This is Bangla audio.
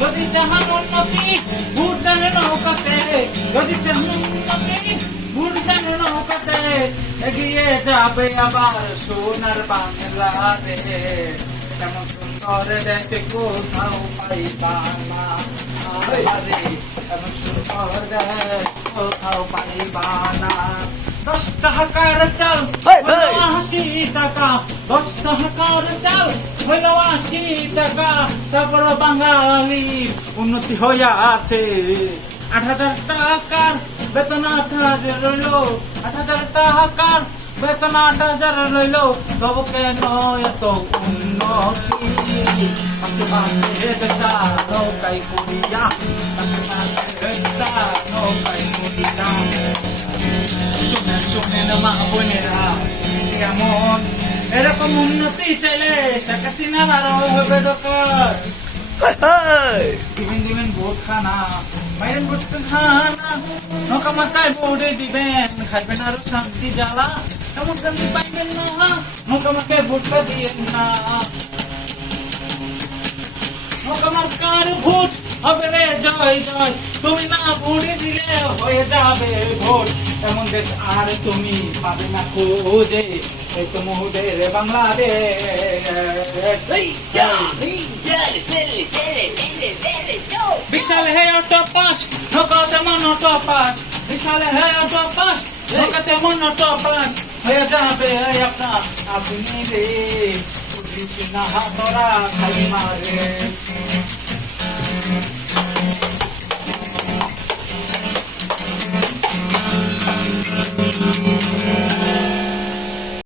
যদি চাহান উন্নতি ভোট দেন নৌকাতে, যদি চাহান উন্নতি ভোট দেন নৌকাতে, এগিয়ে যাবে আবার সোনার বাংলাদেশ। এমন সুন্দর দেশ কোথাও পাইবা না, এমন সুন্দর দেশ কোথাও পাইবা না। 10 টাকার চাল হইল 80 টাকা, 10 টাকার চাল হইল 80 টাকা। তারপর বাঙালি উন্নতি হইয়াছে। 8,000 টাকার বেতন 8,000 রইল, 8,000 টাকার বেতন 8,000 রইল। তবু কেন এত উন্নতি? আশেপাশে দেশটা নৌকাই করিয়া, আশেপাশে দেশটা নৌকাই করিয়া। শোনেন শোনেন মা বোনেরা, কেমন এরকম উন্নতি চাইলে শেখ হাসিনার আরো হবে দরকার। দিবেন দিবেন ভোট খানা, মাইরেন ভোট খানা, নৌকা মাথায় ভোটে দিবেন, খাইবেন আরো শান্তি জ্বালা। এমন শান্তি পাইবেন না, নৌকা মাথায় ভোটটা দিয়েন না। নৌকা মার্কার ভোট হবে রে জয় জয়, তুমি না ভোটে দিলে হয়ে যাবে ভোট। এমন দেশ আর তুমি পাবে না খোঁজে, এই তো মোদের বাংলাদেশ। বিশাল হে অটো পাস, নৌকা তেমন অটো পাস, বিশাল হে অটো পাস, নৌকা তেমন অটো পাস। হয়ে যাবে আপনার আপনি রে, পুলিশ না তোরা খাই মারে।